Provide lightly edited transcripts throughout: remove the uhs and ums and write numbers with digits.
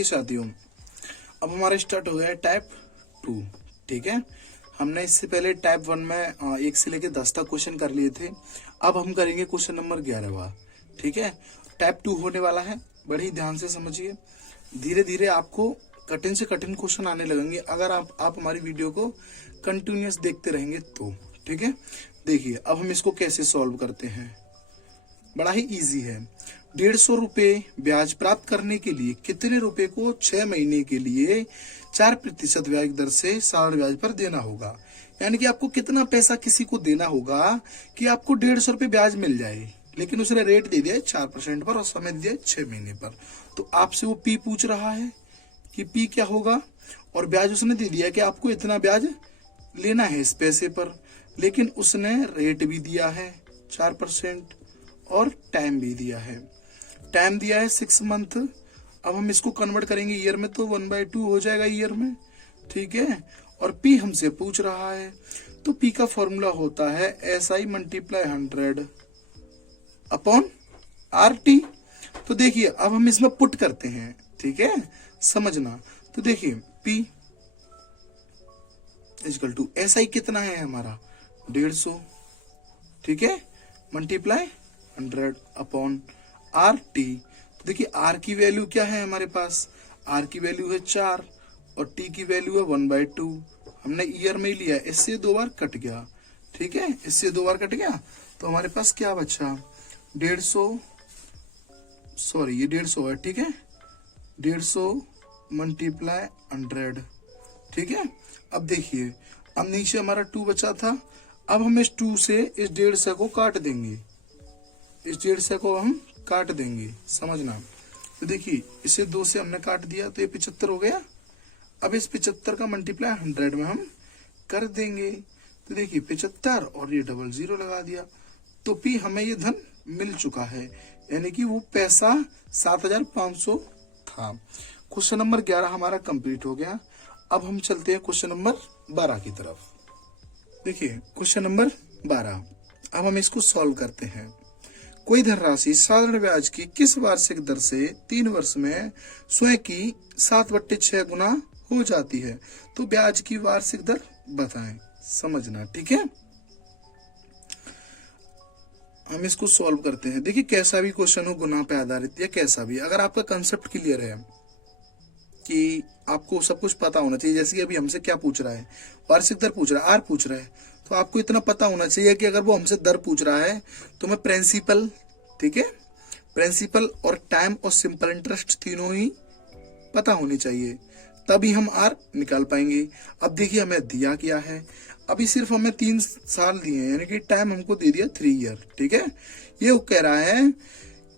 देखिए साथियों, अब हमारा स्टार्ट हो गया है टाइप 2। ठीक है, हमने इससे पहले टाइप 1 में 1 से लेकर 10 तक क्वेश्चन कर लिए थे। अब हम करेंगे क्वेश्चन नंबर 11वां। ठीक है, टाइप 2 होने वाला है, बड़े ही ध्यान से समझिए। धीरे धीरे आपको कठिन से कठिन क्वेश्चन आने लगेंगे अगर आप हमारी वीडियो को कंटिन्यूअस देखते रहेंगे तो। ठीक है, देखिए अब हम इसको कैसे सॉल्व करते हैं। बड़ा ही इजी है। 150 रुपए ब्याज प्राप्त करने के लिए कितने रुपए को 6 महीने के लिए 4% ब्याज दर से साधारण ब्याज पर देना होगा। यानी कि आपको कितना पैसा किसी को देना होगा कि आपको 150 रुपए ब्याज मिल जाए, लेकिन उसने रेट दे दिया है 4% पर और समय दिया है 6 महीने पर। तो आपसे वो पी पूछ रहा है कि पी क्या होगा, और ब्याज उसने दे दिया कि आपको इतना ब्याज लेना है इस पैसे पर, लेकिन उसने रेट भी दिया है 4% और टाइम भी दिया है। टाइम दिया है 6 मंथ। अब हम इसको कन्वर्ट करेंगे ईयर में तो 1/2 हो जाएगा ईयर में। ठीक है, और पी हमसे पूछ रहा है, तो पी का फॉर्मूला होता है SI × 100 अपॉन RT। तो देखिए अब हम इसमें पुट करते हैं। ठीक है, समझना। तो देखिए P = SI कितना है हमारा 150। ठीक है, मल्टीप्लाई 100 अपॉन RT। तो देखिए R की वैल्यू क्या है हमारे पास, R की वैल्यू है 4 और T की वैल्यू है 1/2। हमने ईयर में ही लिया, इससे 2 बार कट गया। ठीक है, इससे 2 बार कट गया तो हमारे पास क्या बचा 150, सॉरी ये 150 है। ठीक है, 150 × 100। ठीक है, अब देखिए अब नीचे हमारा 2 बचा था। अब हम इस 2 से इस 150 को काट देंगे, इस 150 को हम काट देंगे, समझना। तो देखिए इसे 2 से हमने काट दिया तो ये 75 हो गया। अब इस 75 का मल्टीप्लाई 100 में हम कर देंगे। तो देखिए 75 और ये 00 लगा दिया, तो पी हमें ये धन मिल चुका है, यानी कि वो पैसा 7500 था। क्वेश्चन नंबर 11 हमारा कंप्लीट हो गया। अब हम चलते हैं क्वेश्चन नंबर 12 की तरफ। देखिए क्वेश्चन नंबर 12, अब हम इसको सॉल्व करते हैं। कोई धनराशि साधारण ब्याज की किस वार्षिक दर से 3 वर्ष में स्वयं की 7/6 गुना हो जाती है, तो ब्याज की वार्षिक दर बताएं। समझना। ठीक है, हम इसको सॉल्व करते हैं। देखिए कैसा भी क्वेश्चन हो, गुना पे आधारित या कैसा भी, अगर आपका कंसेप्ट क्लियर है कि आपको सब कुछ पता होना चाहिए। जैसे कि अभी हमसे क्या पूछ रहा है, वार्षिक दर पूछ रहा है, आर पूछ रहा है, तो आपको इतना पता होना चाहिए कि अगर वो हमसे दर पूछ रहा है तो मैं प्रिंसिपल, ठीक है, प्रिंसिपल और टाइम और सिंपल इंटरेस्ट तीनों ही पता होनी चाहिए, तभी हम आर निकाल पाएंगे। अब देखिए हमें दिया क्या है, अभी सिर्फ हमें 3 साल दिए हैं, यानी कि टाइम हमको दे दिया 3 ईयर। ठीक है, ये कह रहा है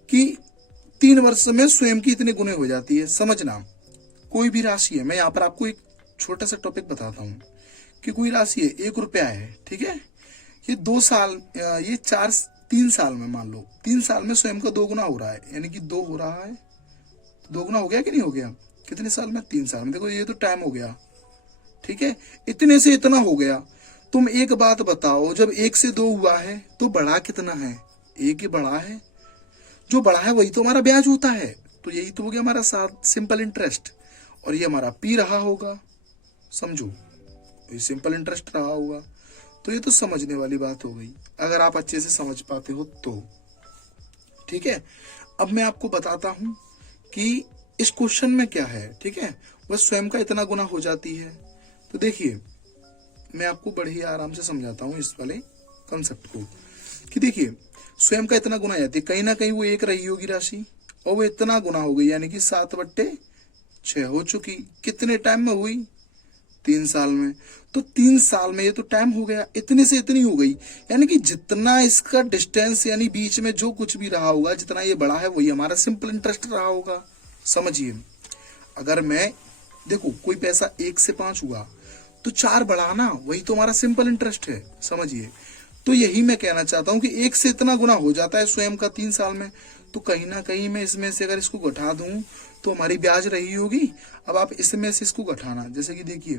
कि 3 वर्ष में स्वयं की इतने गुने हो जाती है। समझना, कोई भी राशि है, मैं यहाँ पर आपको एक छोटा सा टॉपिक बताता हूँ कि कोई राशि है 1 रुपया है। ठीक है, ये 2 साल, ये 3 साल में, मान लो 3 साल में स्वयं का 2 गुना हो रहा है, यानी कि 2 हो रहा है, 2 गुना हो गया कि नहीं हो गया, कितने साल में, 3 साल में। देखो ये तो टाइम हो गया। ठीक है, इतने से इतना हो गया। तुम एक बात बताओ, जब 1 से 2 हुआ है तो बढ़ा कितना है, 1 ही बढ़ा है, जो बढ़ा है वही तो हमारा ब्याज होता है। तो यही तो हो गया हमारा सिंपल इंटरेस्ट, और ये हमारा पी रहा होगा, समझो, ये सिंपल इंटरेस्ट रहा होगा। तो ये तो समझने वाली बात हो गई, अगर आप अच्छे से समझ पाते हो तो। ठीक है, अब मैं आपको बताता हूं कि इस क्वेश्चन में क्या है। ठीक है, वह स्वयं का इतना गुना हो जाती है। तो देखिए मैं आपको बड़े ही आराम से समझाता हूं इस वाले कंसेप्ट को, कि देखिए स्वयं का इतना गुना जाती है, कहीं ना कहीं वो 1 रही होगी राशि, और वो इतना गुना हो गई, यानी कि 7/6 हो चुकी। कितने टाइम में हुई, 3 साल में। तो 3 साल में ये तो टाइम हो गया, इतने से इतनी हो गई, यानी कि जितना इसका डिस्टेंस, यानी बीच में जो कुछ भी रहा होगा, जितना ये बड़ा है वही हमारा सिंपल इंटरेस्ट रहा होगा। समझिए, अगर मैं देखो कोई पैसा 1 से 5 हुआ तो 4 बढ़ाना, वही तो हमारा सिंपल इंटरेस्ट है। समझिए, तो यही मैं कहना चाहता हूं कि 1 से इतना गुना हो जाता है स्वयं का 3 साल में, तो कहीं ना कहीं मैं इसमें से अगर इसको घटा दूं तो हमारी ब्याज रही होगी। अब आप इसमें से इसको घटाना, जैसे कि देखिए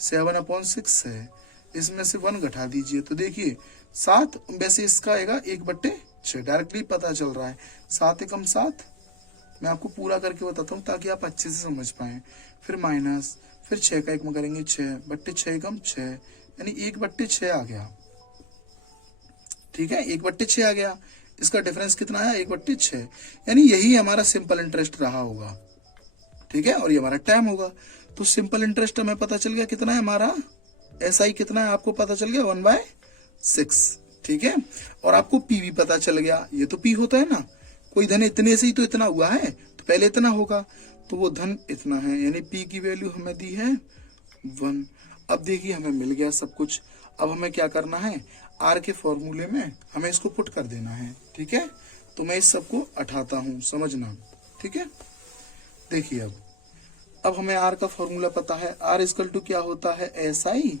7/6 है, इसमें से 1 घटा दीजिए, तो देखिए 7, वैसे इसका आएगा 1/6, डायरेक्टली पता चल रहा है। 7 एकम 7 मैं आपको पूरा करके बताता हूँ ताकि आप अच्छे से समझ पाए। फिर माइनस, फिर 6 का 1 में करेंगे 6 बट्टे 6 कम 6, यानी 1/6 आ गया। ठीक है, 1/6 आ गया। इसका डिफरेंस कितना आया? 1/6, यानी यही हमारा सिंपल इंटरेस्ट रहा होगा। ठीक है, और ये हमारा टाइम होगा। तो सिंपल इंटरेस्ट हमें पता चल गया कितना है हमारा, SI कितना है आपको पता चल गया 1/6। ठीक है, और आपको P भी पता चल गया। ये तो P होता है ना, कोई धन इतने से ही तो इतना हुआ है, तो पहले इतना होगा, तो वो धन इतना है, यानी P की वैल्यू हमें दी है 1। अब देखिए हमें मिल गया सब कुछ। अब हमें क्या करना है, R के फॉर्मूले में हमें इसको पुट कर देना है। ठीक है, तो मैं इस सबको हटाता हूं, समझना। ठीक है, देखिए अब हमें R का फॉर्मूला पता है। R इक्वल टू क्या होता है, SI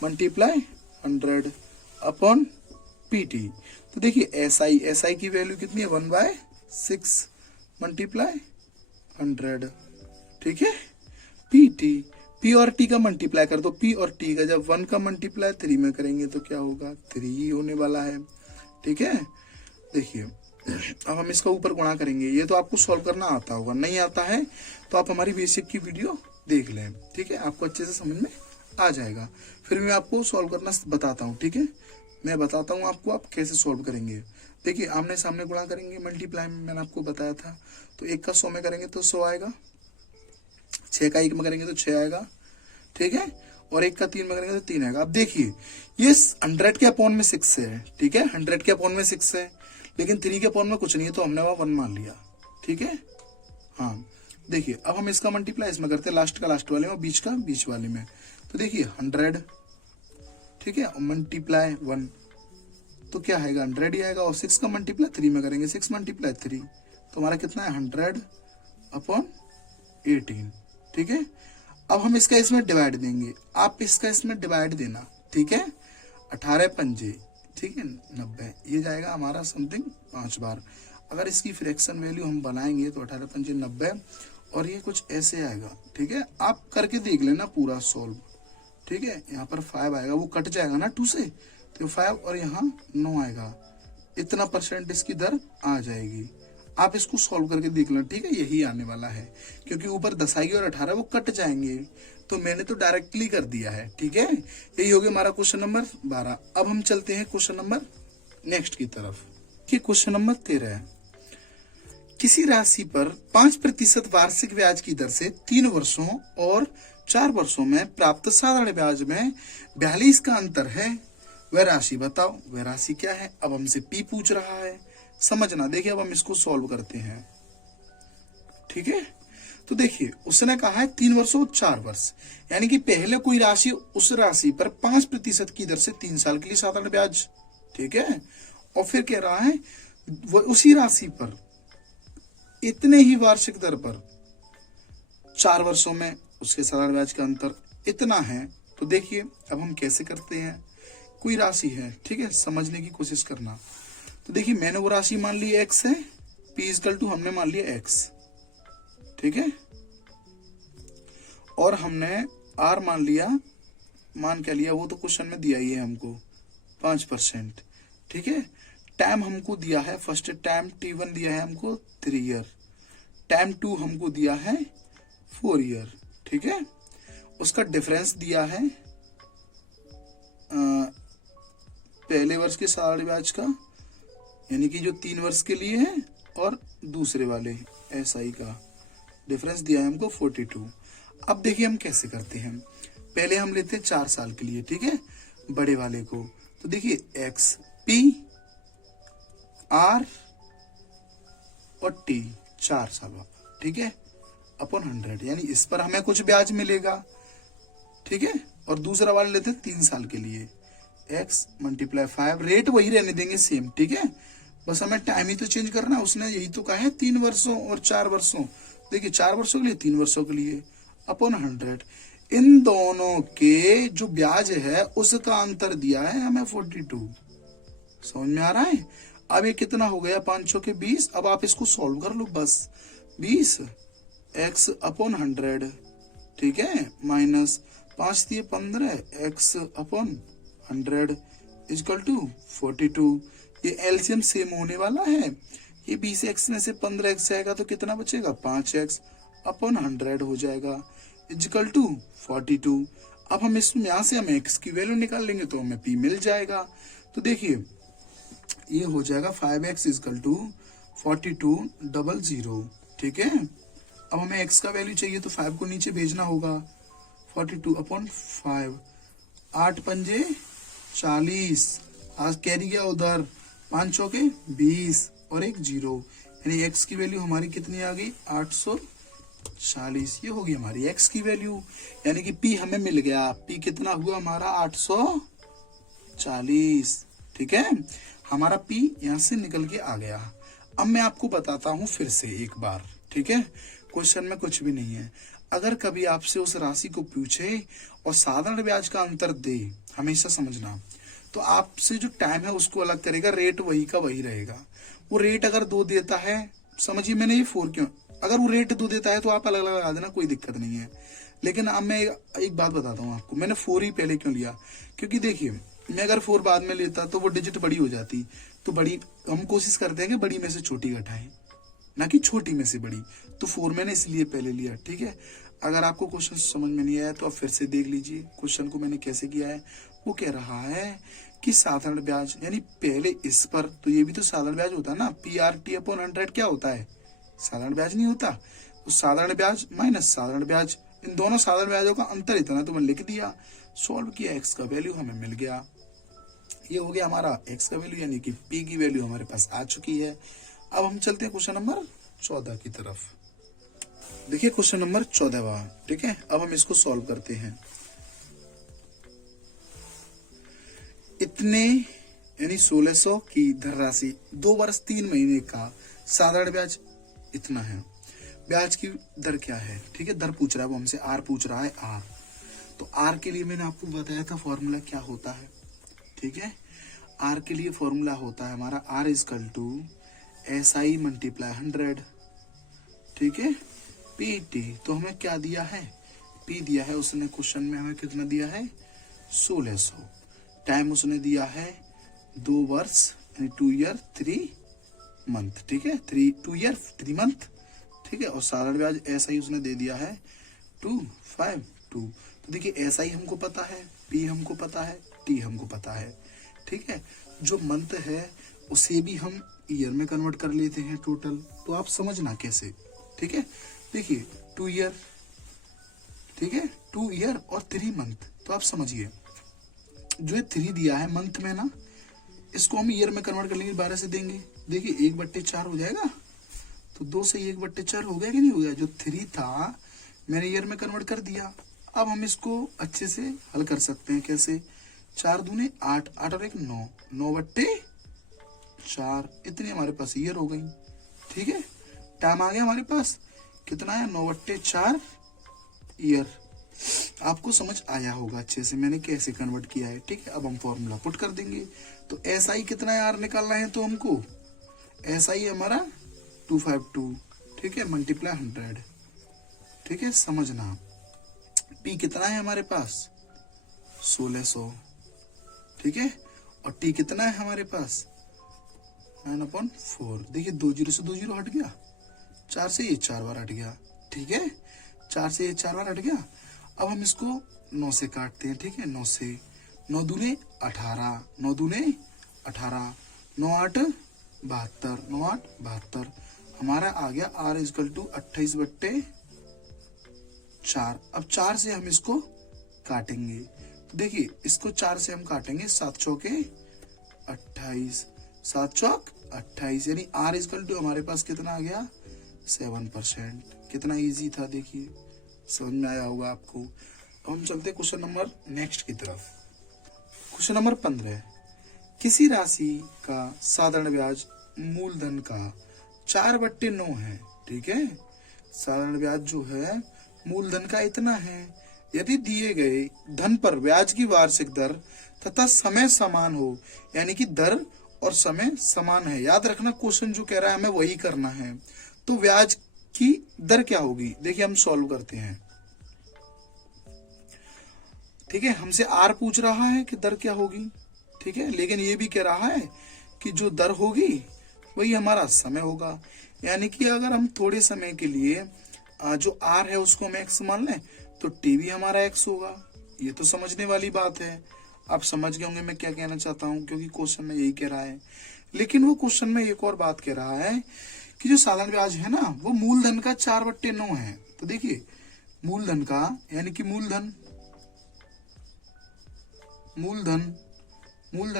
मल्टीप्लाई 100 अपॉन PT। तो देखिए SI की वैल्यू कितनी है 1/6 मल्टीप्लाई 100। ठीक है, P और T का मल्टीप्लाई कर दो। P और T का जब 1 का मल्टीप्लाई 3 में करेंगे तो क्या होगा, 3 ही होने वाला है। ठीक है, देखिए अब हम इसका ऊपर गुणा करेंगे। ये तो आपको सॉल्व करना आता होगा, नहीं आता है तो आप हमारी बेसिक की वीडियो देख लें। ठीक है, आपको अच्छे से समझ में आ जाएगा। फिर मैं आपको सॉल्व करना बताता हूँ। ठीक है, मैं बताता हूँ आपको आप कैसे सॉल्व करेंगे। देखिए आमने सामने गुणा करेंगे, मल्टीप्लाई में मैंने आपको बताया था। तो 1 का 100 में करेंगे तो 100 आएगा, 6 का 1 में करेंगे तो 6 आएगा। ठीक है, और 1 का 3 में करेंगे तो 3 आएगा। अब देखिए ये 100 के अपॉन में 6 है। ठीक है, 100 के अपॉन में 6 है, लेकिन 3 के अपॉन में कुछ नहीं है, तो हमने वहां 1 मान लिया। ठीक है, हाँ देखिए अब हम इसका मल्टीप्लाई इसमें करते हैं, लास्ट का लास्ट वाले में, बीच का बीच वाले में। तो देखिए 100, ठीक है, मल्टीप्लाई 1 तो क्या आएगा 100 ही आएगा, और 6 का मल्टीप्लाई 3 में करेंगे, 6 मल्टीप्लाई 3 तो हमारा कितना है 100 अपॉन 18। ठीक है, अब हम इसका इसमें डिवाइड देंगे, आप इसका इसमें डिवाइड देना। ठीक है, 18 पंजे, ठीक है 90, ये जाएगा हमारा समथिंग 5 बार। अगर इसकी फ्रैक्शन वैल्यू हम बनाएंगे तो 18 पंजे 90, और ये कुछ ऐसे आएगा। ठीक है, आप करके देख लेना पूरा सॉल्व। ठीक है, यहाँ पर 5 आएगा, वो कट जाएगा ना 2 से, तो 5 और यहाँ 9 आएगा, इतना % इसकी दर आ जाएगी। आप इसको सॉल्व करके देख लेना। ठीक है, यही आने वाला है, क्योंकि ऊपर 10 आएगी और 18 वो कट जाएंगे, तो मैंने तो डायरेक्टली कर दिया है। ठीक है, यही हो गया हमारा क्वेश्चन नंबर 12। अब हम चलते हैं क्वेश्चन नंबर नेक्स्ट की तरफ, कि क्वेश्चन नंबर 13 है। किसी राशि पर 5% वार्षिक ब्याज की दर से 3 वर्षों और 4 वर्षों में प्राप्त साधारण ब्याज में 42 का अंतर है, वह राशि बताओ। वह राशि क्या है? अब हमसे P पूछ रहा है, समझना। देखिए अब हम इसको सॉल्व करते हैं। ठीक है, तो देखिए उसने कहा है 3 वर्ष और 4 वर्ष, यानी कि पहले कोई राशि, उस राशि पर 5% की दर से 3 साल के लिए साधारण ब्याज। ठीक है, और फिर कह रहा है वो उसी राशि पर इतने ही वार्षिक दर पर 4 वर्षों में उसके साधारण ब्याज का अंतर इतना है। तो देखिए अब हम कैसे करते हैं, कोई राशि है, ठीक है, समझने की कोशिश करना। तो देखिए मैंने वो राशि मान ली x है, P इक्वल टू हमने मान लिया x, ठीक है, और हमने R मान लिया, मान क्या लिया वो तो क्वेश्चन में दिया ही है हमको 5%। ठीक है, टाइम हमको दिया है, फर्स्ट टाइम T1 दिया है हमको 3 ईयर, टाइम 2 हमको दिया है 4 ईयर। ठीक है, उसका डिफरेंस दिया है पहले वर्ष के साधारण ब्याज का, यानी कि जो 3 वर्ष के लिए है, और दूसरे वाले SI का डिफरेंस दिया है हमको 42। अब देखिए हम कैसे करते हैं, पहले हम लेते हैं 4 साल के लिए, ठीक है, बड़े वाले को। तो देखिए X P R और T 4 साल वाला, ठीक है, अपॉन 100, यानी इस पर हमें कुछ ब्याज मिलेगा। ठीक है, और दूसरा वाला लेते हैं 3 साल के लिए, X मल्टीप्लाई 5, रेट वही रहने देंगे सेम। ठीक है, बस हमें टाइम ही तो चेंज करना है, उसने यही तो कहा है 3 वर्षों और 4 वर्षों। देखिए 4 वर्षों के लिए 3 वर्षों के लिए अपॉन 100, इन दोनों के जो ब्याज है उसका अंतर दिया है हमें 42। समझ में आ रहा है? अब ये कितना हो गया, 5 के 20। अब आप इसको सॉल्व कर लो, बस 20 x अपॉन 100, ठीक है, माइनस 5 दिए 15 x अपॉन 100 इक्वल टू 42। ये एलसीएम सेम होने वाला है, ये 20x में से 15x जाएगा तो कितना बचेगा, 5x अपॉन 100 हो जाएगा इजिकल टू 42। अब हम इसमें यहाँ से हम x की वैल्यू निकाल लेंगे तो हमें p मिल जाएगा। तो देखिए ये हो जाएगा 5x इजिकल टू 4200, ठीक है। अब हमें x का वैल्यू चाहिए तो 5 को नीचे भेजना होगा, 42 अपॉन 5, 8 पंजे 40, आज कैरी गया उधर, 5 चौके 20 और एक 0, यानी x की वैल्यू हमारी कितनी आ गई, 840। ये होगी हमारी x की वैल्यू, यानी कि p हमें मिल गया। p कितना हुआ हमारा, 840, ठीक है। हमारा p यहां से निकल के आ गया। अब मैं आपको बताता हूं फिर से एक बार, ठीक है। क्वेश्चन में कुछ भी नहीं है। अगर कभी आपसे उस राशि को पूछे और साधारण ब्याज का अंतर दे, हमेशा समझना, तो आपसे जो टाइम है उसको अलग करेगा, रेट वही का वही रहेगा। वो रेट अगर 2 देता है, समझिए मैंने ये 4 क्यों, अगर वो रेट 2 देता है तो आप अलग अलग लगा देना, कोई दिक्कत नहीं है। लेकिन अब मैं एक बात बताता हूँ आपको, मैंने 4 ही पहले क्यों लिया, क्योंकि देखिए मैं अगर 4 बाद में लेता तो वो डिजिट बड़ी हो जाती। तो बड़ी हम कोशिश करते हैं कि बड़ी में से छोटी घटाएं, ना कि छोटी में से बड़ी। तो 4 मैंने इसलिए पहले लिया, ठीक है। अगर आपको क्वेश्चन समझ में नहीं आया तो आप फिर से देख लीजिए क्वेश्चन को मैंने कैसे किया है। वो कह रहा है कि साधारण ब्याज, यानी पहले इस पर, तो ये भी तो साधारण ब्याज होता है ना, PRT अपॉन 100 क्या होता है, साधारण ब्याज नहीं होता। तो साधारण ब्याज माइनस साधारण ब्याज, इन दोनों साधारण ब्याजों का अंतर इतना, तो मैंने लिख दिया, सॉल्व किया, x का वैल्यू हमें मिल गया। ये हो गया हमारा x का वैल्यू, यानी कि p की वैल्यू हमारे पास आ चुकी है। अब हम चलते हैं क्वेश्चन नंबर 14 की तरफ। देखिए क्वेश्चन नंबर 14वां, ठीक है। अब हम इसको सॉल्व करते हैं। इतने यानी 1600 की धनराशि 2 वर्ष 3 महीने का साधारण ब्याज इतना है। ब्याज की दर क्या है, ठीक है। दर पूछ रहा है वो हमसे, आर पूछ रहा है, आर। तो आर के लिए मैंने आपको बताया था फॉर्मूला क्या होता है, ठीक है। आर के लिए फॉर्मूला होता है हमारा R is equal to SI multiply 100, ठीक है। PT तो हमें क्या दिया है, P दिया है उसने क्वेश्चन में, हमें कितना दिया है, 1600। टाइम उसने दिया है 2 वर्ष यानी 2 ईयर 3 मंथ, ठीक है, 2 ईयर 3 मंथ, ठीक है। और साधारण ब्याज SI उसने दे दिया है 252। तो देखिए SI हमको पता है, P हमको पता है, T हमको पता है, ठीक है। जो मंथ है उसे भी हम ईयर में कन्वर्ट कर लेते हैं टोटल, तो आप समझना कैसे, ठीक है। देखिए 2 ईयर, ठीक है, 2 ईयर और 3 मंथ, तो आप समझिए जो 3 दिया है मंथ में ना, इसको हम ईयर में कन्वर्ट कर लेंगे, 12 से देंगे। देखिए 1/4 हो जाएगा, तो 2 से 1/4 हो गया कि नहीं हो गया। जो 3 था मैंने ईयर में कन्वर्ट कर दिया। अब हम इसको अच्छे से हल कर सकते हैं, कैसे, 4 दूने 8, 8 और 1 9, 9/4, इतनी हमारे पास ईयर हो गई, ठीक है। टाइम आ गया हमारे पास, कितना है, 9/4 ईयर। आपको समझ आया होगा अच्छे से मैंने कैसे कन्वर्ट किया है, ठीक है। अब हम फॉर्मूला पुट कर देंगे। तो SI कितना है, आर निकालना है, तो हमको SI हमारा 252, ठीक है, मल्टीप्लाई 100, ठीक है, समझना। P कितना है हमारे पास, 1600, ठीक है। और T कितना है हमारे पास, 9/4। देखिए 2 0 से 2 0 हट गया, 4 से ये 4 बार हट गया, ठीक है, 4 से ये 4 बार हट गया। अब हम इसको 9 से काटते हैं, ठीक है, 9 से, 9 दूने 18, 9 दूने 18, 9 8 72, 9 8 72, हमारा आ गया R इजकल टू 28/4। अब 4 से हम इसको काटेंगे, तो देखिए इसको 4 से हम काटेंगे, 7 चौके 28, 7 चौक 28, यानी R इजकल टू हमारे पास कितना आ गया, 7%। कितना इजी था, देखिए समझ में आया होगा आपको। अब हम चलते हैं क्वेश्चन नंबर नेक्स्ट की तरफ। क्वेश्चन नंबर 15, किसी राशि का साधारण ब्याज मूलधन का 4/9 है, ठीक है। साधारण ब्याज जो है मूलधन का इतना है। यदि दिए गए धन पर ब्याज की वार्षिक दर तथा समय समान हो, यानी कि दर और समय समान है। याद रखना क्वेश्चन जो कह रहा है हमें वही करना है। तो ब्याज की दर क्या होगी, देखिए हम सॉल्व करते हैं, ठीक है। हमसे आर पूछ रहा है कि दर क्या होगी, ठीक है, लेकिन ये भी कह रहा है कि जो दर होगी वही हमारा समय होगा। यानी कि अगर हम थोड़े समय के लिए जो आर है उसको हम एक्स मान लें तो टी भी हमारा एक्स होगा। ये तो समझने वाली बात है। आप समझ गए होंगे मैं क्या कहना चाहता हूँ, क्योंकि क्वेश्चन में यही कह रहा है। लेकिन वो क्वेश्चन में एक और बात कह रहा है कि जो साधारण ब्याज है ना वो मूलधन का 4/9 है। तो देखिए मूलधन का यानी कि मूलधन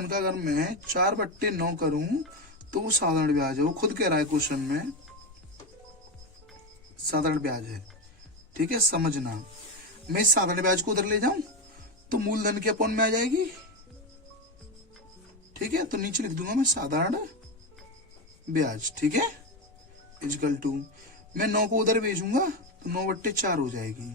का अगर मैं 4/9 करूं तो वो साधारण ब्याज है। वो खुद कह रहा है क्वेश्चन में साधारण ब्याज है। ठीक है, समझना। मैं इस साधारण ब्याज को उधर ले जाऊं तो मूलधन के अपॉन में आ जाएगी। ठीक है, तो नीचे लिख दूंगा मैं साधारण ब्याज। ठीक है, इजकल टू मैं 9 को उधर भेजूंगा तो 9/4 हो जाएगी।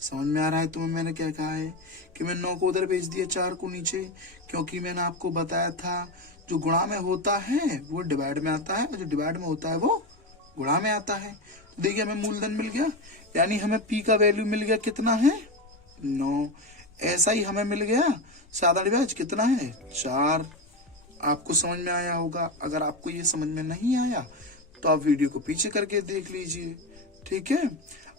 समझ में आ रहा है तुम्हें मैंने क्या कहा है कि मैं 9 को उधर भेज दिया 4 को नीचे, क्योंकि मैंने आपको बताया था जो गुणा में होता है वो डिवाइड में आता है और जो डिवाइड में होता है वो गुणा में आता है। तो देखिए हमें मूलधन मिल गया, यानी हमें पी का वैल्यू मिल गया कितना है 9। ऐसा ही हमें मिल गया साधारण ब्याज कितना है 4। आपको समझ में आया होगा। अगर आपको ये समझ में नहीं आया तो आप वीडियो को पीछे करके देख लीजिए। ठीक है,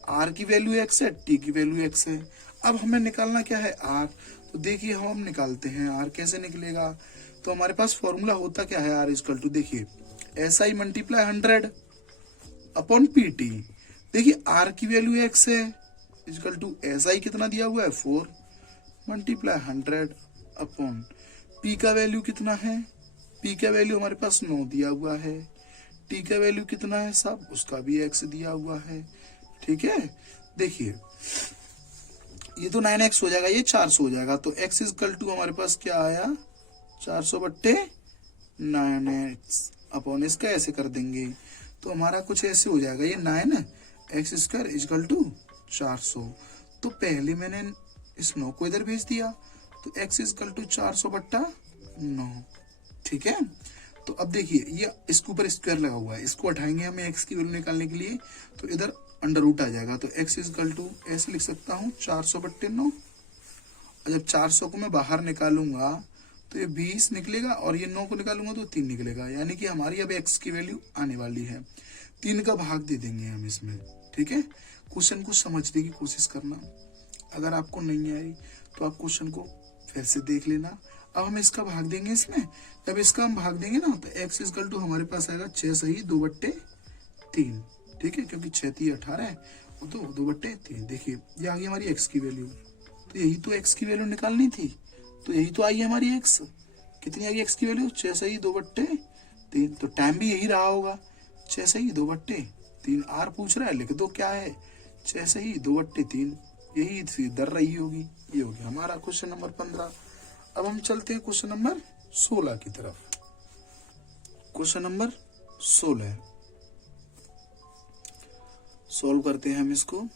आर की वैल्यू एक्स है, टी की वैल्यू एक्स है। अब हमें निकालना क्या है आर। तो देखिए हम निकालते हैं आर कैसे निकलेगा। तो हमारे पास फॉर्मूला होता क्या है आर इजकल टू, देखिए S I multiply 100 upon P T. देखिए आर की वैल्यू एक्स है इजकल टू एस आई कितना दिया हुआ है 4 मल्टीप्लाई 100 अपॉन पी का वैल्यू कितना है, पी का वैल्यू हमारे पास 9 दिया हुआ है। टी का वैल्यू कितना है साहब, उसका भी एक्स दिया हुआ है। ठीक है, देखिए ये तो 9x हो जाएगा, ये 400 हो जाएगा। तो x इजकल टू हमारे पास क्या आया 400/9x अपॉन इसका ऐसे कर देंगे तो हमारा कुछ ऐसे हो जाएगा, ये 9x² इजकल टू 400। तो पहले मैंने इस 9 को इधर भेज दिया तो x इजकल टू 400/9। ठीक है, तो अब देखिए ये इसके ऊपर स्क्वायर लगा हुआ है, इसको हटाएंगे हमें x की वैल्यू निकालने के लिए तो इधर अंडर रूट आ जाएगा। तो x इजकल टू ऐसे लिख सकता हूँ 400/9। और जब 400 को मैं बाहर निकालूंगा तो ये 20 निकलेगा और ये 9 को निकालूंगा तो 3 निकलेगा। यानी कि हमारी अब x की वैल्यू आने वाली है 3 का भाग दे देंगे हम इसमें। ठीक है, क्वेश्चन को समझने की कोशिश करना। अगर आपको नहीं आई तो आप क्वेश्चन को फिर से देख लेना। अब हम इसका भाग देंगे इसमें, जब इसका हम भाग देंगे ना तो x इजकल टू हमारे पास आएगा 6 सही 2/3। ठीक है, क्योंकि 6 3 18 है वो तो 2/3। देखिए ये आ गई हमारी x की वैल्यू। तो यही तो x की वैल्यू निकालनी थी, तो यही तो आई है हमारी x। कितनी आ गई x की वैल्यू 6 सही 2/3। तो टाइम भी यही रहा होगा 6 सही 2/3। आर पूछ रहा है लिख दो क्या है 6 सही 2/3, यही दर रही होगी। ये हो गया हमारा क्वेश्चन नंबर 15। अब हम चलते हैं क्वेश्चन नंबर 16 की तरफ। क्वेश्चन नंबर 16 सॉल्व करते हैं हम इसको।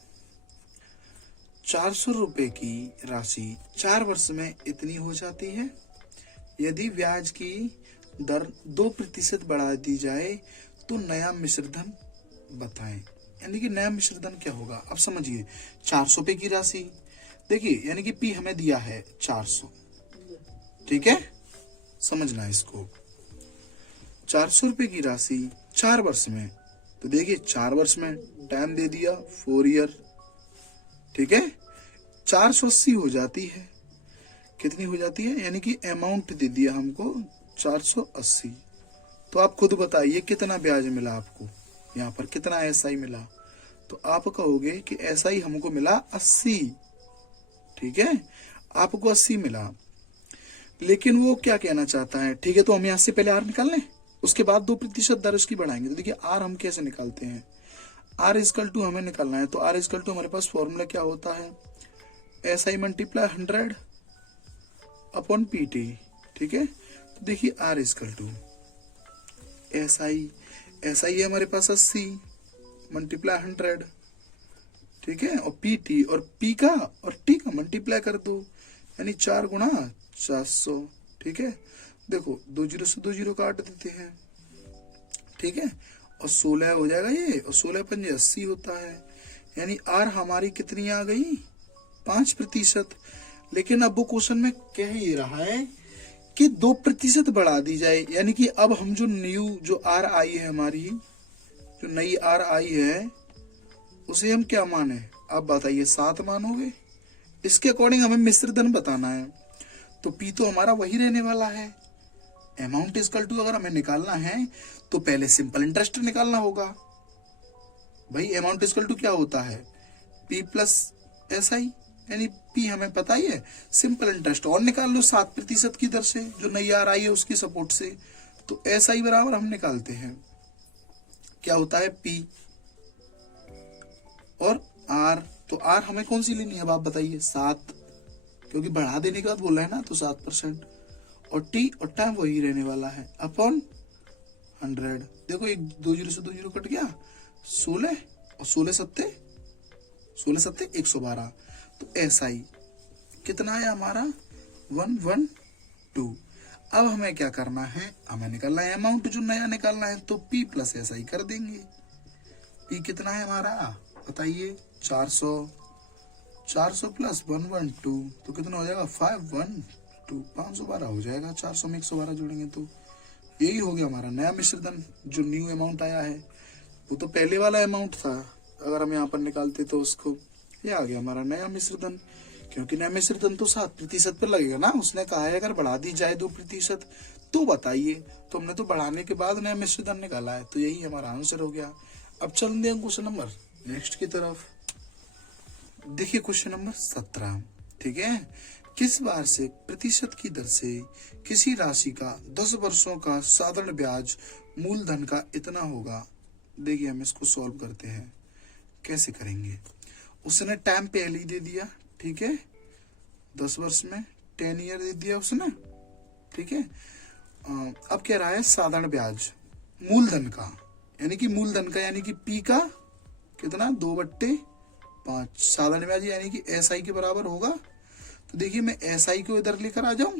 400 रुपए की राशि 4 वर्ष में इतनी हो जाती है। यदि ब्याज की दर 2% बढ़ा दी जाए तो नया मिश्रधन बताएं। यानी कि नया मिश्रधन क्या होगा, अब समझिए 400 रुपए की राशि, देखिए यानी कि पी हमें दिया है 400। ठीक है, समझना इसको। 400 रुपए की राशि 4 वर्ष में, तो देखिए 4 वर्ष में टाइम दे दिया 4 ईयर। ठीक है, 480 हो जाती है। कितनी हो जाती है, यानी कि अमाउंट दे दिया हमको 480। तो आप खुद बताइए कितना ब्याज मिला आपको, यहाँ पर कितना एसआई मिला। तो आप कहोगे कि एसआई हमको मिला 80। ठीक है, आपको 80 मिला, लेकिन वो क्या कहना चाहता है। ठीक है, तो हम यहाँ से पहले आर निकाल लें, उसके बाद 2% दर उसकी बढ़ाएंगे। तो देखिए आर हम कैसे निकालते हैं, आर इजकल टू हमें निकालना है। तो आर इजकल टू हमारे पास फॉर्मूला क्या होता है S I multiply 100 upon P T. ठीक है, तो देखिए R is equal to S I है हमारे पास 80 मल्टीप्लाई 100। ठीक है, और पी टी और पी का और टी का मल्टीप्लाई कर दो, यानी 4 गुणा 400। ठीक है, देखो 2 0 से 2 0 काट देते हैं। ठीक है, और 16 हो जाएगा ये, और 16 पंजे 80 होता है। यानी आर हमारी कितनी आ गई 5%। लेकिन अब वो क्वेश्चन में कह ही रहा है कि 2% बढ़ा दी जाए, यानी कि अब हम जो न्यू जो आर आई है हमारी, जो नई आर आई है उसे हम क्या माने, आप बताइए 7 मानोगे। इसके अकॉर्डिंग हमें मिश्र धन बताना है। तो पी तो हमारा वही रहने वाला है। अमाउंट इक्वल टू अगर हमें निकालना है तो पहले सिंपल इंटरेस्ट निकालना होगा। भाई अमाउंट इक्वल टू क्या होता है, पी प्लस एस आई, यानी पी हमें पता ही है, सिंपल इंटरेस्ट और निकाल लो 7% की दर से, जो नई आर आई है उसकी सपोर्ट से। तो एस आई बराबर हम निकालते हैं, क्या होता है पी और आर। तो आर हमें कौन सी लेनी है अब आप बताइए, 7, क्योंकि बढ़ा देने के बाद बोला है ना, तो 7%। और टी और टाइम वही रहने वाला है अपॉन 100। देखो एक 2 जीरो से 2 जीरो कट गया, 16 और 16 सत्ते 112। तो एस आई कितना है हमारा 112। अब हमें क्या करना है, हमें निकालना है अमाउंट जो नया निकालना है, तो पी प्लस एस आई कर देंगे। पी कितना है हमारा बताइए 400 प्लस 112 तो कितना हो जाएगा 512, 512 हो जाएगा। 400 में 112 जोड़ेंगे तो यही हो गया हमारा नया मिश्रधन, जो न्यू अमाउंट आया है। वो तो पहले वाला अमाउंट था, अगर हम यहाँ पर निकालते तो उसको, ये आ गया हमारा नया मिश्रधन। क्योंकि नया मिश्रधन तो 7% पर लगेगा ना, उसने कहा है अगर बढ़ा दी जाए 2% तो बताइए। तो हमने तो बढ़ाने के बाद नया मिश्रधन निकाला है, तो यही हमारा आंसर हो गया। अब चल दें क्वेश्चन नंबर नेक्स्ट की तरफ। देखिए क्वेश्चन नंबर 17, ठीक है। किस वार्षिक प्रतिशत की दर से किसी राशि का 10 वर्षों का साधारण ब्याज मूलधन का इतना होगा। देखिए हम इसको सॉल्व करते हैं, कैसे करेंगे। उसने टाइम पहले ही दे दिया, ठीक है, 10 वर्ष में 10 ईयर दे दिया उसने, ठीक है। अब कह रहा है साधारण ब्याज मूलधन का, यानी कि मूलधन का यानी कि पी का कितना 2/5 साधारण ब्याज यानी कि एस आई के बराबर होगा। तो देखिए मैं एस आई को इधर लेकर आ जाऊं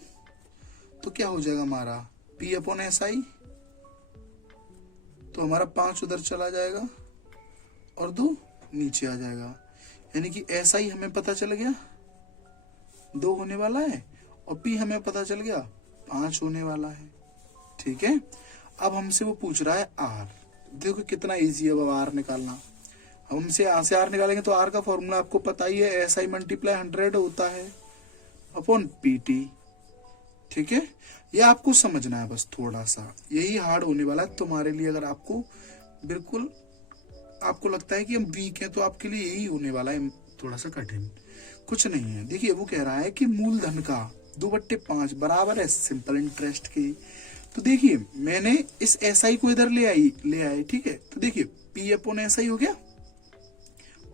तो क्या हो जाएगा हमारा पी अपॉन एस आई, तो हमारा 5 उधर चला जाएगा और 2 नीचे आ जाएगा, यानी कि एस आई हमें पता चल गया 2 होने वाला है और पी हमें पता चल गया 5 होने वाला है, ठीक है। अब हमसे वो पूछ रहा है आर। देखो कितना इजी है अब आर निकालना। हमसे यहां से आर निकालेंगे तो आर का फॉर्मूला आपको पता ही है, एस आई मल्टीप्लाई 100 होता है अपॉन पीटी, ठीक है। ये आपको समझना है बस थोड़ा सा, यही हार्ड होने वाला है तुम्हारे लिए। अगर आपको बिल्कुल आपको लगता है कि हम वीक हैं तो आपके लिए यही होने वाला है थोड़ा सा कठिन, कुछ नहीं है। देखिए वो कह रहा है कि मूलधन का 2/5 बराबर है सिंपल इंटरेस्ट के। तो देखिए मैंने इस एस आई को इधर ले आए, ठीक है। तो देखिए पी अपॉन एस आई हो गया,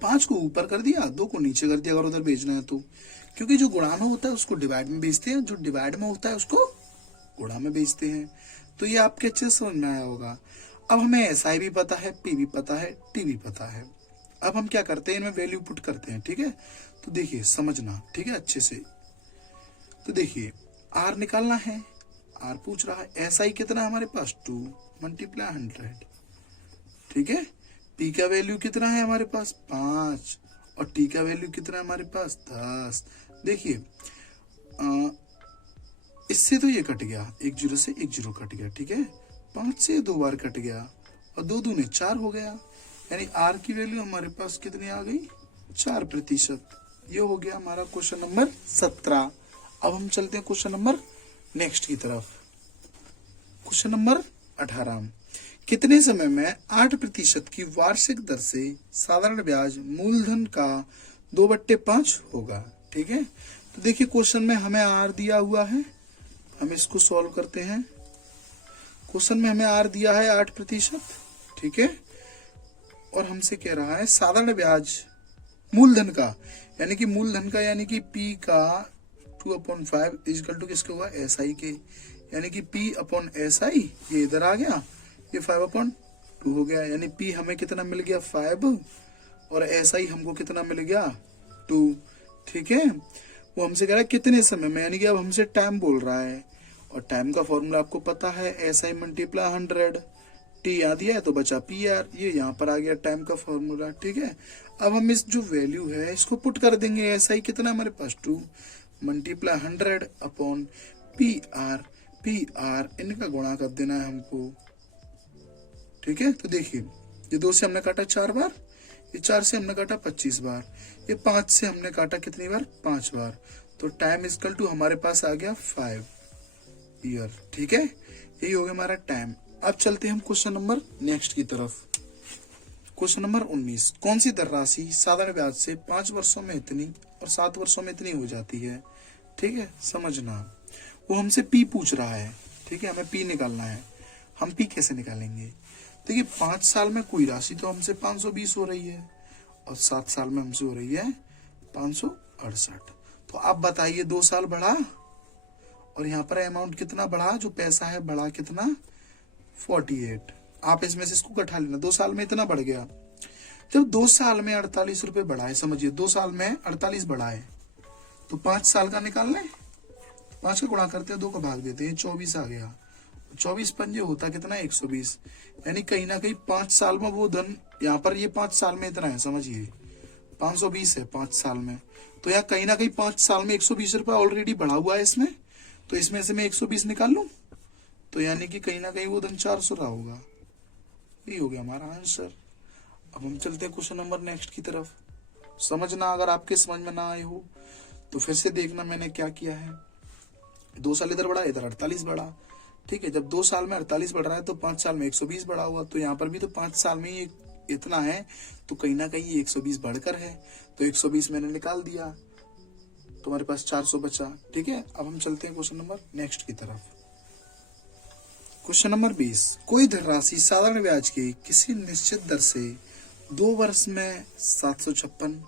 5 को ऊपर कर दिया, 2 को नीचे कर दिया अगर उधर भेजना है तो, क्योंकि जो गुणा में होता है उसको डिवाइड में भेजते हैं, जो डिवाइड में होता है उसको गुणा में भेजते हैं। तो ये आपके अच्छे से समझ में आया होगा। अब हमें एस आई भी पता है, पी भी पता है, टी भी पता है। अब हम क्या करते हैं, इनमें वैल्यू पुट करते हैं, ठीक है। तो देखिए समझना, ठीक है, अच्छे से। तो देखिए आर निकालना है, आर पूछ रहा है, एस आई कितना है हमारे पास 2 मल्टीप्लाई 100, ठीक है। पी का वैल्यू कितना है हमारे पास 5 और टी का वैल्यू कितना है हमारे पास 10। देखिए इससे तो ये कट गया, 1 जीरो से 1 जीरो कट गया, ठीक है। 5 से 2 बार कट गया और 2 दूने 4 हो गया, यानी आर की वैल्यू हमारे पास कितनी आ गई 4%। ये हो गया हमारा क्वेश्चन नंबर 17। अब हम चलते हैं क्वेश्चन नंबर नेक्स्ट की तरफ। क्वेश्चन नंबर 18, कितने समय में 8% की वार्षिक दर से साधारण ब्याज मूलधन का 2/5 होगा, ठीक है। तो देखिए क्वेश्चन में हमें आर दिया हुआ है, हम इसको सॉल्व करते हैं। क्वेश्चन में हमें आर दिया है 8%, ठीक है, और हमसे कह रहा है साधारण ब्याज मूलधन का, यानी कि मूलधन का यानी कि पी का 2/5 इक्वल टू किसके हुआ एस आई के, यानी कि पी अपॉन एस आई, ये इधर आ गया, ये 5/2 हो गया, यानी पी हमें कितना मिल गया 5 और एस आई हमको कितना मिल गया 2, ठीक है। वो हमसे कह रहा है कितने समय में, यानी कि अब हमसे टाइम बोल रहा है, और टाइम का फॉर्मूला आपको पता है एस आई मल्टीप्लाई 100, टी यहाँ दिया है तो बचा पी आर, ये यहाँ पर आ गया टाइम का फॉर्मूला, ठीक है। अब हम इस जो वैल्यू है इसको पुट कर देंगे, एस आई कितना हमारे पास 2 मल्टीप्लाई 100 अपॉन पी आर इनका गुणा कर देना है हमको। ठीक है, तो देखिए ये 2 से हमने काटा 4 बार, ये 4 से हमने काटा 25 बार, ये 5 से हमने काटा कितनी बार, 5 बार। तो टाइम इक्वल टू हमारे पास आ गया 5 ईयर। ठीक है, यही हो गया हमारा टाइम। अब चलते हैं हम क्वेश्चन नंबर नेक्स्ट की तरफ। क्वेश्चन नंबर 19, कौन सी धनराशि साधारण ब्याज से 5 वर्षों में इतनी और 7 वर्षों में इतनी हो जाती है। ठीक है, समझना, वो हमसे पी पूछ रहा है। ठीक है, हमें पी निकालना है। हम पी कैसे निकालेंगे, देखिए 5 साल में कोई राशि तो हमसे 520 हो रही है और 7 साल में हमसे हो रही है 568। तो आप बताइए 2 साल बढ़ा और यहाँ पर अमाउंट कितना बढ़ा, जो पैसा है बढ़ा कितना, 48। आप इसमें से इसको घटा लेना, 2 साल में इतना बढ़ गया। जब 2 साल में 48 रुपए बढ़ा है, समझिए 2 साल में 48 बढ़ा है, तो 5 साल का निकाल लें। 5 का गुणा करते हैं, 2 का भाग देते हैं, 24 आ गया। 24 पंजे होता कितना, 120। यानी कहीं ना कहीं 5 साल में वो धन, यहाँ पर ये 5 साल में इतना है, समझिए 520 है 5 साल में। तो यहाँ कहीं ना कहीं 5 साल में 120 रुपया ऑलरेडी बढ़ा हुआ है इसमें, तो इसमें से मैं 120 निकाल लूं, तो यानी कि कहीं ना कहीं वो धन 400 रहा होगा। यही हो गया हमारा आंसर। अब हम चलते हैं क्वेश्चन नंबर नेक्स्ट की तरफ। समझना, अगर आपके समझ में ना आए हो तो फिर से देखना मैंने क्या किया है। 2 साल इधर बढ़ा, इधर 48 बढ़ा। ठीक है, जब 2 साल में 48 बढ़ रहा है तो 5 साल में 120 बढ़ा हुआ, तो यहाँ पर भी तो 5 साल में ही इतना है, तो कहीं ना कहीं 120 बढ़कर है, तो 120 मैंने निकाल दिया, तो हमारे पास 400 बचा। ठीक है, अब हम चलते हैं क्वेश्चन नंबर नेक्स्ट की तरफ। क्वेश्चन नंबर 20, कोई धनराशि साधारण ब्याज की किसी निश्चित दर से 2 वर्ष में 756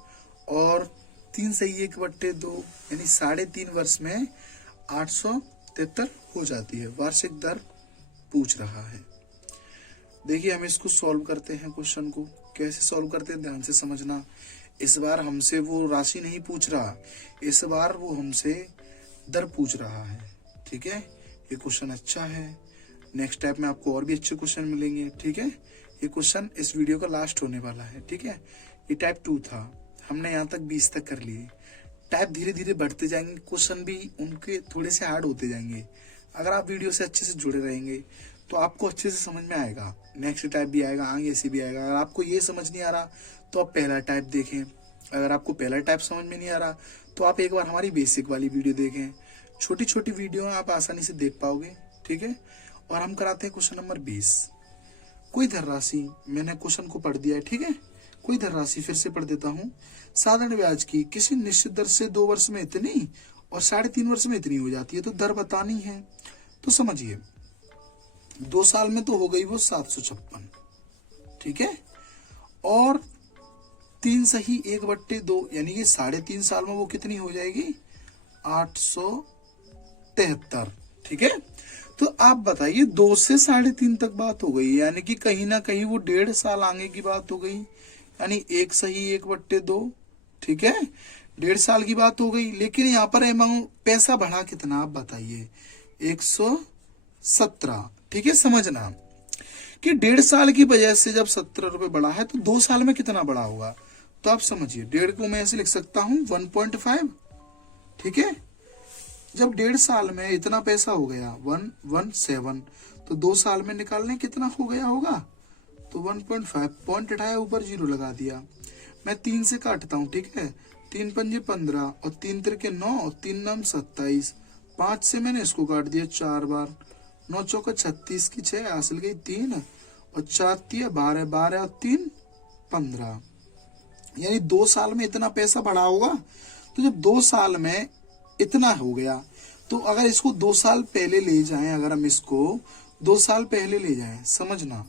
और 3/1/2 यानी 3.5 वर्ष में 873 हो जाती है, वार्षिक दर पूछ रहा है। देखिए हम इसको सॉल्व करते हैं, क्वेश्चन को कैसे सॉल्व करते हैं ध्यान से समझना। इस बार हमसे वो राशि नहीं पूछ रहा, इस बार वो हमसे दर पूछ रहा है। ठीक है, ये क्वेश्चन अच्छा है। नेक्स्ट टाइप में आपको और भी अच्छे क्वेश्चन मिलेंगे। ठीक है, ये क्वेश्चन इस वीडियो का लास्ट होने वाला है। ठीक है, ये टाइप 2 था, हमने यहाँ तक 20 तक कर लिए। टाइप धीरे धीरे बढ़ते जाएंगे, क्वेश्चन भी उनके थोड़े से हार्ड होते जाएंगे। अगर आप वीडियो से अच्छे से जुड़े रहेंगे तो आपको अच्छे से समझ में आएगा, नेक्स्ट टाइप भी आएगा, आगे से भी आएगा। अगर आपको ये समझ नहीं आ रहा तो आप पहला टाइप देखें, अगर आपको पहला टाइप समझ में नहीं आ रहा तो आप एक बार हमारी बेसिक वाली वीडियो देखें। छोटी छोटी वीडियो आप आसानी से देख पाओगे। ठीक है, और हम कराते हैं क्वेश्चन नंबर 20। कोई धनराशि, मैंने क्वेश्चन को पढ़ दिया है। ठीक है, कोई धनराशि फिर से पढ़ देता हूँ। साधारण ब्याज की किसी निश्चित दर से 2 वर्ष में इतनी और 3.5 वर्ष में इतनी हो जाती है, तो दर बतानी है। तो समझिए 2 साल में तो हो गई वो 756। ठीक है, और 3/1/2 यानी कि 3.5 साल में वो कितनी हो जाएगी, 873। ठीक है, तो आप बताइए 2 से 3.5 तक बात हो गई, यानी कि कहीं ना कहीं वो 1.5 साल आगे की बात हो गई, यानी 1/1/2। ठीक है, 1.5 साल की बात हो गई। लेकिन यहाँ पर अमाउंट पैसा बढ़ा कितना, आप बताइए, 117। ठीक है, समझना कि 1.5 साल की वजह से जब 17 रुपए बढ़ा है तो 2 साल में कितना बढ़ा होगा। तो आप समझिए 1.5 को मैं ऐसे लिख सकता हूं 1.5। ठीक है, जब 1.5 साल में इतना पैसा हो गया 117, तो 2 साल में निकालने कितना हो गया होगा, तो 1.5 पॉइंट हटाया, ऊपर 0 लगा दिया। मैं 3 से काटता हूँ। ठीक है, 3 पंजे 15 और 3 तिरके 9 और 3 9 27। 5 से मैंने इसको काट दिया 4 बार, 9 चौका 36 की 6 हासिल गई 3 और 4 तिया 12, 12 और 3 15, यानी 2 साल में इतना पैसा बढ़ा होगा। तो जब 2 साल में इतना हो गया, तो अगर इसको 2 साल पहले ले जाएं, अगर हम इसको 2 साल पहले ले जाएं, समझना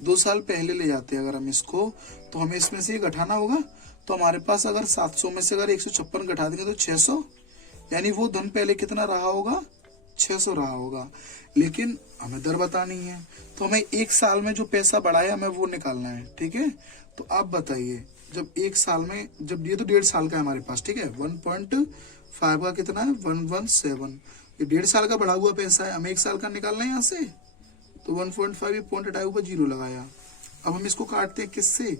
2 साल पहले ले जाते हैं अगर हम इसको, तो हमें इसमें से ये घटाना होगा। तो हमारे पास अगर 700 में से अगर 156 घटा देंगे तो 600, यानी वो धन पहले कितना रहा होगा, 600 रहा होगा। लेकिन हमें दर बतानी है, तो हमें 1 साल में जो पैसा बढ़ा है हमें वो निकालना है। ठीक है, तो आप बताइए जब 1 साल में, जब ये तो 1.5 साल का है हमारे पास। ठीक है, 1.5 का कितना है, 117। ये 1.5 साल का बढ़ा हुआ पैसा है, हमें 1 साल का निकालना है यहाँ से, तो 1.5 ये पॉइंट हटाया, ऊपर 0 लगाया। अब हम इसको काटते हैं किससे,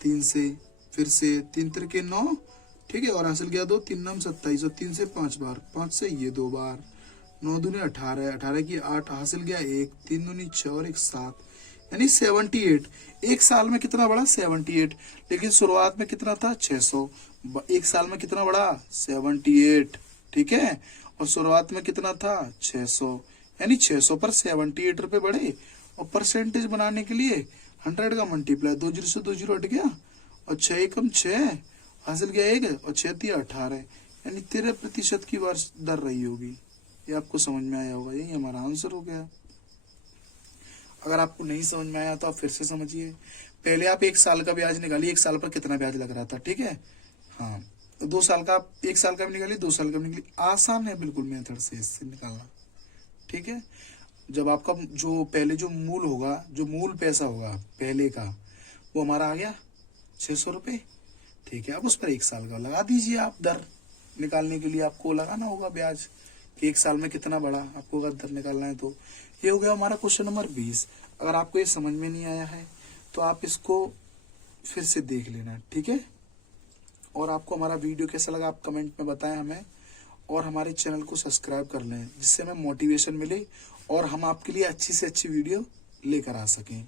3 से, फिर से 3 तिरके 9। ठीक है, और हासिल गया 2, 3 9 27 और 3 से 5 बार, 5 से ये 2 बार, 9 दूनी 18, 18 की 8 हासिल गया 1, 3 दूनी 6 और 1 7, यानी 78। एक साल में कितना बढ़ा? 78। लेकिन शुरुआत में कितना था? 600। एक साल में कितना बढ़ा? 78। ठीक है, और शुरुआत में कितना था? 600, यानी 600 पर 78 रुपए बढ़े। और परसेंटेज बनाने के लिए 100 का मल्टीप्लाई, 2 जीरो से 2 जीरो हट गया, और 6 एकम 6 हासिल गया 1, और 6 3 18, यानी 13% की वर्ष दर रही होगी। ये आपको समझ में आया होगा, यही हमारा आंसर हो गया। अगर आपको नहीं समझ में आया तो आप फिर से समझिए। पहले आप 1 साल का ब्याज निकालिए, 1 साल पर कितना ब्याज लग रहा था, ठीक है। हाँ, 2 साल का, 1 साल का भी निकालिए, 2 साल का भी निकालिए, आसान है बिल्कुल मेथड से इससे निकालना, ठीक है। जब आपका जो पहले जो मूल होगा, जो मूल पैसा होगा पहले का, वो हमारा आ गया 600 रुपये, ठीक है। अब उस पर 1 साल का लगा दीजिए आप दर निकालने के लिए, आपको लगाना होगा ब्याज कि 1 साल में कितना बढ़ा, आपको अगर दर निकालना है तो। ये हो गया हमारा क्वेश्चन नंबर 20। अगर आपको ये समझ में नहीं आया है तो आप इसको फिर से देख लेना, ठीक है। और आपको हमारा वीडियो कैसा लगा आप कमेंट में बताएं हमें, और हमारे चैनल को सब्सक्राइब कर लें, जिससे हमें मोटिवेशन मिले और हम आपके लिए अच्छी से अच्छी वीडियो लेकर आ सकें।